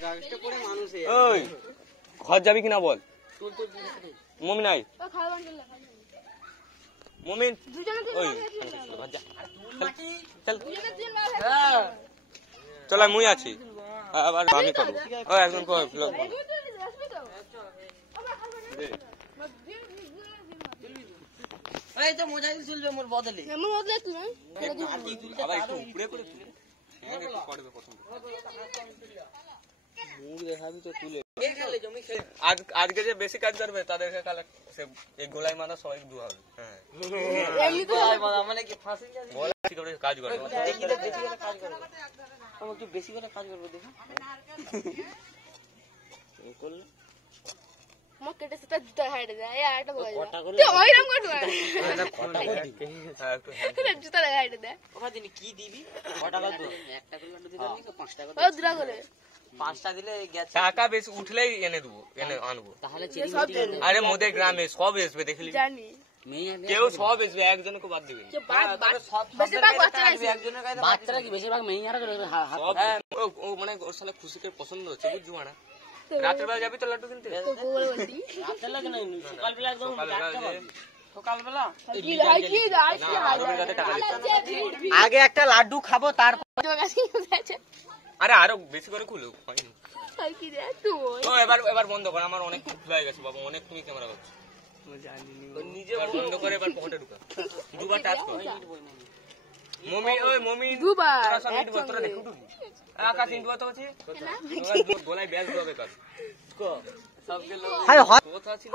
ওই ঘর যাবি কিনা বল। মমিন আই মমিন ওই চল মুই আছি আবার আমি করবো একজন মোর বদলে আজকে যে বেশি কাজ করবে তাদেরকে কাল এই গোলাই মারা সবাই দু হবে। কাজ করবে বেশি করে কাজ করবো দেখো করলে কি দিবি পাঁচটা দিলে টাকা বেশি উঠলেই এনে দেবো এনে আনবো তাহলে। আরে মোদের গ্রামে সব আসবে দেখলি কেউ সব আসবে একজনকে বাদ দিবে বাচ্চারা কি বেশিরভাগ মেয়েরা মানে ওর সাথে খুশিকে পছন্দ হচ্ছে বুঝছো না। রাতের বেলা যাবি তো লাড্ডু কিনতে সকালবেলা আগে একটা লাড্ডু খাবো তারপর আরে আরো বেশি করে খুলো এবার বন্ধ কর আমার অনেক খোলা হয়ে গেছে বাবা অনেক তুমি ক্যামেরা করছো নিজে বন্ধ করে এবার পকেটে ঢুকা দুবার টাচ কর মমি ওই মমি দুবার তোরা দেখো তো আকাশ ইন্টু তো আছে গোলাই ব্যাস হবে কাজ কো সবকে লোক হাই হট কথা ছিল